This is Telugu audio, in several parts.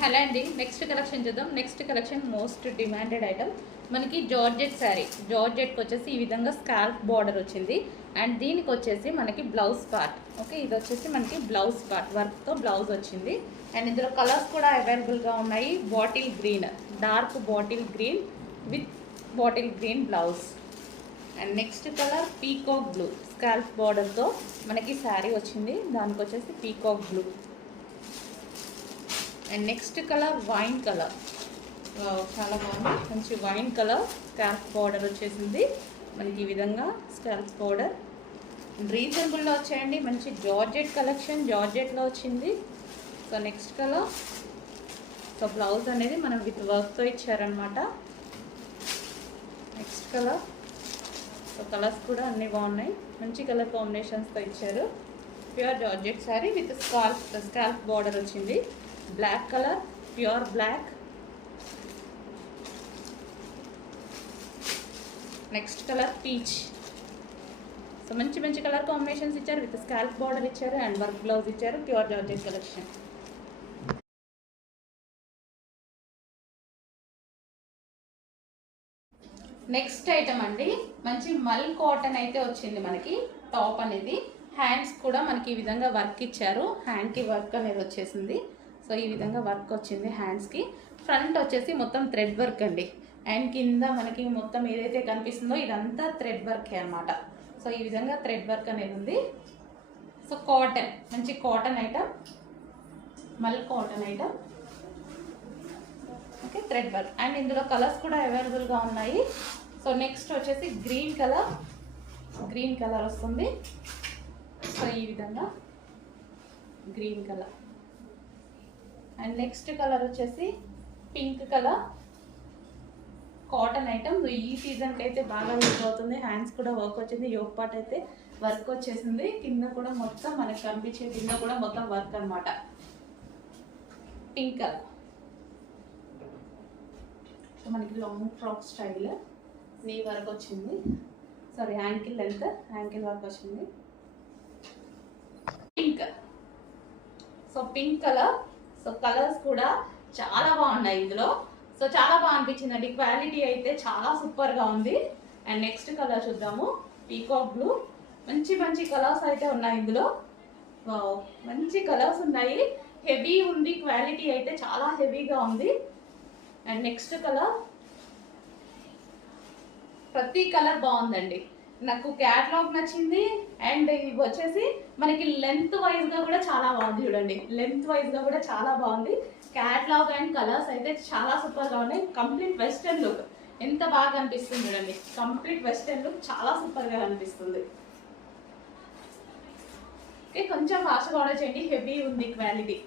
హలో అండి, నెక్స్ట్ కలెక్షన్ చూద్దాం. Next collection most demanded item మనకి జార్జెట్ శారీ. జార్జెట్కి వచ్చేసి ఈ విధంగా స్కాల్ప్ బార్డర్ వచ్చింది అండ్ దీనికి వచ్చేసి మనకి బ్లౌజ్ పార్ట్. ఓకే, ఇది వచ్చేసి మనకి బ్లౌజ్ పార్ట్ వర్క్తో బ్లౌజ్ వచ్చింది అండ్ ఇందులో కలర్స్ కూడా అవైలబుల్గా ఉన్నాయి. Bottle green, dark bottle green with bottle green blouse and next colour peacock blue. Scallop బార్డర్తో మనకి శారీ వచ్చింది, దానికి వచ్చేసి peacock blue and next colour wine colour. చాలా బాగుంది, మంచి వైన్ కలర్ స్కాల్ప్ బార్డర్ వచ్చేసింది మనకి ఈ విధంగా. స్కాల్ప్ బార్డర్ రీజనబుల్లో వచ్చాయండి, మంచి జార్జెట్ కలెక్షన్, జార్జెట్లో వచ్చింది. So next colour, so blouse అనేది మనం విత్ వర్క్తో ఇచ్చారనమాట. నెక్స్ట్ కలర్, సో కలర్స్ కూడా అన్నీ బాగున్నాయి, మంచి కలర్ కాంబినేషన్స్తో ఇచ్చారు. Pure georgette sari with scallop border వచ్చింది. Black colour, pure black. Next colour peach. So మంచి మంచి కలర్ కాంబినేషన్స్ ఇచ్చారు, విత్ స్కాల్ప్ బార్డర్ ఇచ్చారు అండ్ వర్క్ బ్లౌజ్ ఇచ్చారు. Pure georgette collection. Next item అండి, మంచి మల్ కాటన్ అయితే వచ్చింది మనకి. టాప్ అనేది హ్యాండ్స్ కూడా మనకి ఈ విధంగా వర్క్ ఇచ్చారు, హ్యాండ్కి వర్క్ అనేది వచ్చేసింది. సో ఈ విధంగా వర్క్ వచ్చింది హ్యాండ్స్కి. ఫ్రంట్ వచ్చేసి మొత్తం థ్రెడ్ వర్క్ అండి అండ్ కింద మనకి మొత్తం ఏదైతే కనిపిస్తుందో ఇదంతా థ్రెడ్ వర్కే అనమాట. సో ఈ విధంగా థ్రెడ్ వర్క్ అనేది ఉంది. సో కాటన్, మంచి కాటన్ ఐటమ్, మల్ cotton item. Okay, thread work and ఇందులో కలర్స్ కూడా అవైలబుల్గా ఉన్నాయి. సో నెక్స్ట్ వచ్చేసి గ్రీన్ కలర్, గ్రీన్ కలర్ వస్తుంది. సో ఈ విధంగా green colour and next colour వచ్చేసి పింక్ కలర్. కాటన్ ఐటమ్, ఈ సీజన్కి అయితే బాగా యూజ్ అవుతుంది. హ్యాండ్స్ కూడా వర్క్ వచ్చింది, యోగ్ పార్ట్ అయితే వర్క్ వచ్చేసింది. కింద కూడా మొత్తం మనకు కనిపించే కింద కూడా మొత్తం వర్క్ అనమాట. Pink colour. సో మనకి long frock style, knee work వచ్చింది. Sorry, ankle length, ankle work వచ్చింది. Pink, so pink colour. So colours కూడా చాలా బాగున్నాయి ఇందులో. సో చాలా బాగా అనిపించిందండి, క్వాలిటీ అయితే చాలా సూపర్గా ఉంది. అండ్ నెక్స్ట్ కలర్ చూద్దాము, పీకాక్ బ్లూ. మంచి మంచి కలర్స్ అయితే ఉన్నాయి ఇందులో. మంచి కలర్స్ ఉన్నాయి, హెవీ ఉంది, క్వాలిటీ అయితే చాలా హెవీగా ఉంది. అండ్ నెక్స్ట్ కలర్, ప్రతి కలర్ బాగుందండి, నాకు క్యాటలాగ్ నచ్చింది. అండ్ ఇవి వచ్చేసి మనకి లెంత్ వైజ్గా కూడా చాలా బాగుంది. చూడండి, లెంత్ వైజ్గా కూడా చాలా బాగుంది. క్యాటలాగ్ అండ్ కలర్స్ అయితే చాలా సూపర్గా ఉన్నాయి. కంప్లీట్ వెస్టర్న్ లుక్ ఎంత బాగా అనిపిస్తుంది చూడండి, కంప్లీట్ వెస్టర్న్ లుక్ చాలా సూపర్గా అనిపిస్తుంది. ఓకే, కొంచెం ఫాస్ట్గా ఆర్డర్ చేయండి, హెవీ ఉంది క్వాలిటీ.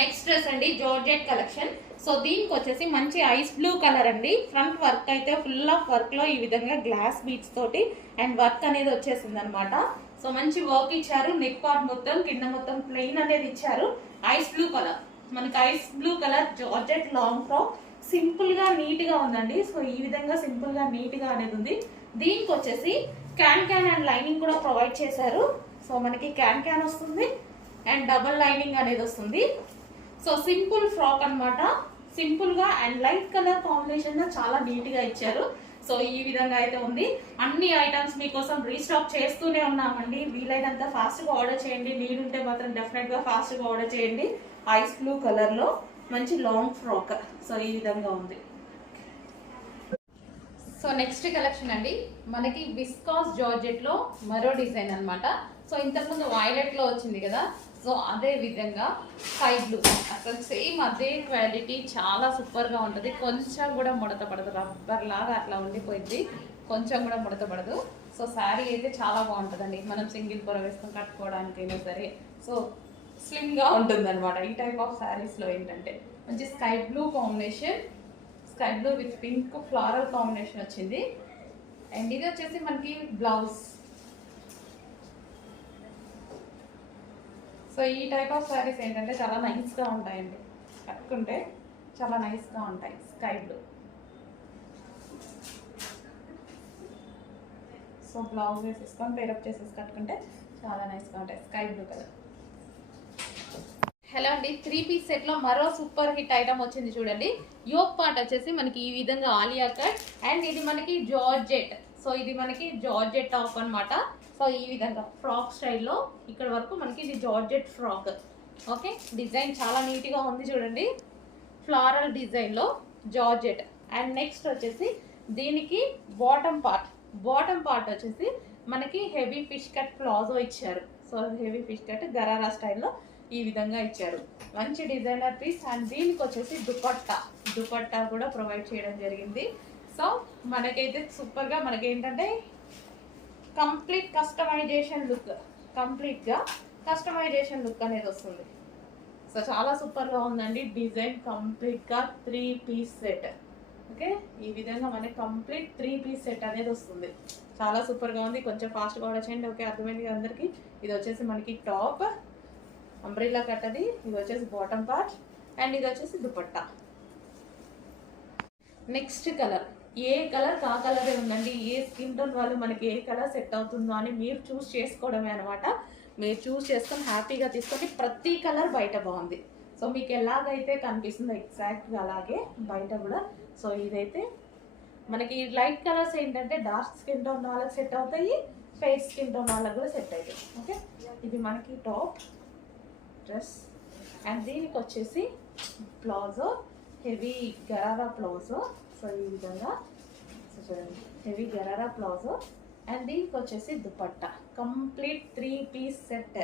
నెక్స్ట్ డ్రెస్ అండి, జార్జెట్ కలెక్షన్. సో దీనికి వచ్చేసి మంచి ఐస్ బ్లూ కలర్ అండి. ఫ్రంట్ వర్క్ అయితే ఫుల్ ఆఫ్ వర్క్ లో ఈ విధంగా గ్లాస్ బీట్స్ తోటి అండ్ వర్క్ అనేది వచ్చేసింది అనమాట. సో మంచి వర్క్ ఇచ్చారు, నెక్ పార్ట్ మొత్తం కింద మొత్తం ప్లెయిన్ అనేది ఇచ్చారు. ఐస్ బ్లూ కలర్, మనకి ice blue colour georgette long frock. Simple గా నీట్ గా ఉందండి. సో ఈ విధంగా సింపుల్ గా నీట్ గా అనేది ఉంది. దీనికి వచ్చేసి క్యాన్ అండ్ లైనింగ్ కూడా ప్రొవైడ్ చేశారు. సో మనకి క్యాన్ వస్తుంది అండ్ డబల్ లైనింగ్ అనేది వస్తుంది. సో సింపుల్ ఫ్రాక్ అనమాట, సింపుల్ గా అండ్ లైట్ కలర్ కాంబినేషన్ గా చాలా నీట్ గా ఇచ్చారు. సో ఈ విధంగా అయితే ఉంది. అన్ని ఐటమ్స్ మీకోసం రీస్టాక్ చేస్తూనే ఉన్నామండి, వీలైనంత ఫాస్ట్ గా ఆర్డర్ చేయండి. నీడుంటే మాత్రం డెఫినెట్ గా ఫాస్ట్ గా ఆర్డర్ చేయండి. ఐస్ బ్లూ కలర్ లో మంచి లాంగ్ ఫ్రాక్. సో ఈ విధంగా ఉంది. సో నెక్స్ట్ కలెక్షన్ అండి, మనకి విస్కాస్ జార్జెట్ లో మరో డిజైన్ అనమాట. సో ఇంతకుముందు వైలెట్ లో వచ్చింది కదా, సో అదే విధంగా స్కై బ్లూ, అసలు సేమ్ అదే క్వాలిటీ, చాలా సూపర్గా ఉంటుంది. కొంచెం కూడా ముడత పడదు, రబ్బర్ లాగా అట్లా ఉండిపోయింది, కొంచెం కూడా ముడత పడదు. సో శారీ అయితే చాలా బాగుంటుందండి, మనం సింగిల్ పొర వేసుకొని కట్టుకోవడానికైనా సరే. సో స్లిమ్గా ఉంటుంది అనమాట. ఈ టైప్ ఆఫ్ శారీస్లో ఏంటంటే మంచి sky blue combination, sky blue with pink floral combination వచ్చింది. అండ్ ఇది వచ్చేసి మనకి బ్లౌజ్. సో ఈ టైప్ ఆఫ్ శారీస్ ఏంటంటే చాలా నైస్గా ఉంటాయండి, కట్టుకుంటే చాలా నైస్గా ఉంటాయి. Sky blue. సో బ్లౌజ్ వేసేసుకొని పేరప్ చేసేసి కట్టుకుంటే చాలా నైస్గా ఉంటాయి. Sky blue colour. హలో అండి, 3 పీస్ సెట్ లో మరో సూపర్ హిట్ ఐటమ్ వచ్చింది చూడండి. యోక్ పార్ట్ వచ్చేసి మనకి ఈ విధంగా ఆలియా కట్ అండ్ ఇది మనకి జార్జెట్. సో ఇది మనకి జార్జెట్ టాప్ అన్నమాట. సో ఈ విధంగా ఫ్రాక్ స్టైల్లో ఇక్కడ వరకు మనకి ఇది జార్జెట్ ఫ్రాక్. ఓకే, డిజైన్ చాలా నీట్ గా ఉంది చూడండి, ఫ్లారల్ డిజైన్ లో జార్జెట్. అండ్ నెక్స్ట్ వచ్చేసి దీనికి బాటమ్ పార్ట్ వచ్చేసి మనకి హెవీ ఫిష్ కట్ ప్లాజో ఇచ్చారు. So heavy fish cut gharara స్టైల్లో ఈ విధంగా ఇచ్చారు. మంచి డిజైనర్ పీస్. అండ్ దీనికి వచ్చేసి దుపట్టా కూడా ప్రొవైడ్ చేయడం జరిగింది. సో మనకైతే సూపర్గా మనకి ఏంటంటే కంప్లీట్ కస్టమైజేషన్ లుక్ అనేది వస్తుంది. సో చాలా సూపర్గా ఉందండి డిజైన్. కంప్లీట్గా 3 పీస్ సెట్. ఓకే, ఈ విధంగా మనకి కంప్లీట్ 3 పీస్ సెట్ అనేది వస్తుంది. చాలా సూపర్గా ఉంది. కొంచెం ఫాస్ట్గా ఆర్డర్ చేయండి. ఓకే, అర్థమైంది అందరికీ. ఇది వచ్చేసి మనకి టాప్ అంబ్రెల్లా కట్, అది ఇది వచ్చేసి బాటమ్ పార్ట్ అండ్ ఇది వచ్చేసి దుపట్టా. నెక్స్ట్ కలర్, ఏ కలర్ కా కలరే ఉందండి. ఏ స్కిన్ టోన్ వాళ్ళు మనకి ఏ కలర్ సెట్ అవుతుందో అని మీరు చూస్ చేసుకోవడమే అనమాట. మీరు చూస్ చేసుకొని హ్యాపీగా తీసుకొని ప్రతి కలర్ బయట బాగుంది. సో మీకు ఎలాగైతే కనిపిస్తుందో ఎగ్జాక్ట్గా అలాగే బయట కూడా. సో ఇదైతే మనకి లైట్ కలర్స్ ఏంటంటే డార్క్ స్కిన్ టోన్ వాళ్ళకి సెట్ అవుతాయి, ఫేస్ స్కిన్ టోన్ వాళ్ళకి కూడా సెట్ అవుతాయి. ఓకే, ఇది మనకి టాప్ డ్రెస్. అండ్ దీనికి వచ్చేసి palazzo, heavy gharara palazzo. So ఈ విధంగా చూడండి, హెవీ గరారా ప్లాజో. అండ్ దీనికి వచ్చేసి dupatta. Complete 3 piece set.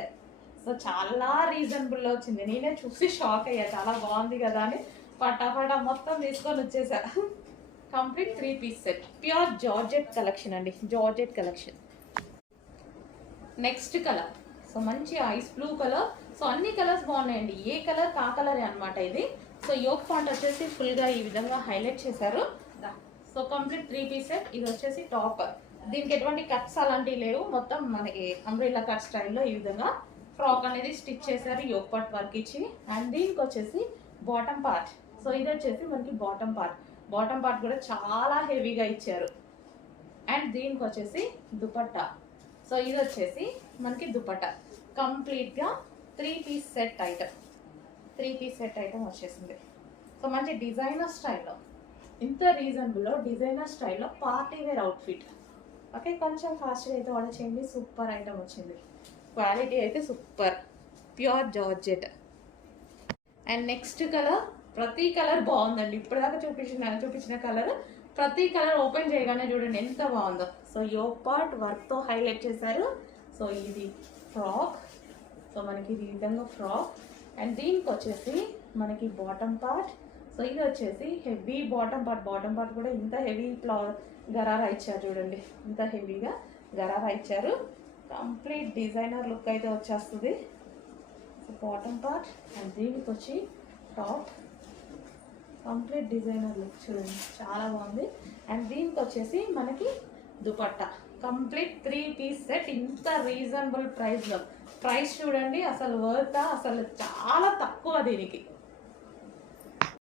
So చాలా రీజనబుల్లో వచ్చింది. నేనే చూసి షాక్ అయ్యా, చాలా బాగుంది కదా అని పటాపటా మొత్తం తీసుకొని వచ్చేసా. Complete 3 piece set, pure georgette collection అండి, georgette collection. Next colour, so మంచి ఐస్ బ్లూ కలర్. సో అన్ని కలర్స్ బాగున్నాయండి, ఏ కలర్ కా కలరే అనమాట ఇది. సో యోక్ పార్ట్ వచ్చేసి ఫుల్గా ఈ విధంగా హైలైట్ చేశారు. So complete 3 piece set. ఇది వచ్చేసి టాప్, దీనికి ఎటువంటి కట్స్ అలాంటివి లేవు, మొత్తం మనకి అంబ్రెల్లా కట్ స్టైల్లో ఈ విధంగా ఫ్రాక్ అనేది స్టిచ్ చేశారు యోక్ పార్ట్ వర్క్ ఇచ్చి. అండ్ దీనికి వచ్చేసి బాటమ్ పార్ట్. సో ఇది వచ్చేసి మనకి బాటమ్ పార్ట్ కూడా చాలా హెవీగా ఇచ్చారు. అండ్ దీనికి వచ్చేసి దుపట్టా. సో ఇది వచ్చేసి మనకి దుపట్టా. కంప్లీట్గా 3 పీస్ సెట్ ఐటమ్ వచ్చేసింది. సో మంచి డిజైనర్ స్టైల్లో, ఇంత రీజనబుల్లో డిజైనర్ స్టైల్లో పార్టీ వేర్ అవుట్ఫిట్. ఓకే, కొంచెం ఫాస్ట్గా అయితే ఆర్డర్ చేయండి. సూపర్ ఐటమ్ వచ్చింది, క్వాలిటీ అయితే super, pure georgette. And next colour, ప్రతి కలర్ బాగుందండి. ఇప్పటిదాకా చూపించిన కలర్ ప్రతి కలర్ ఓపెన్ చేయగానే చూడండి ఎంత బాగుందో. సో యోక్ పార్ట్ వర్క్తో హైలైట్ చేశారు. సో ఇది ఫ్రాక్. సో మనకి ఈ విధంగా ఫ్రాక్. అండ్ దీనికి వచ్చేసి మనకి బాటమ్ పార్ట్. సో ఇది వచ్చేసి హెవీ బాటమ్ పార్ట్ కూడా ఇంత హెవీ గరారా ఇచ్చారు చూడండి, ఇంత హెవీగా గరారా ఇచ్చారు. కంప్లీట్ డిజైనర్ లుక్ అయితే వచ్చేస్తుంది. సో బాటమ్ పార్ట్ అండ్ దీనికి వచ్చి టాప్, కంప్లీట్ డిజైనర్ లుక్ చూడండి, చాలా బాగుంది. అండ్ దీనికి వచ్చేసి మనకి దుపట్టా. కంప్లీట్ 3 పీస్ సెట్, ఇంత రీజనబుల్ ప్రైస్లో. ప్రైస్ చూడండి అసలు వర్తా, అసలు చాలా తక్కువ దీనికి.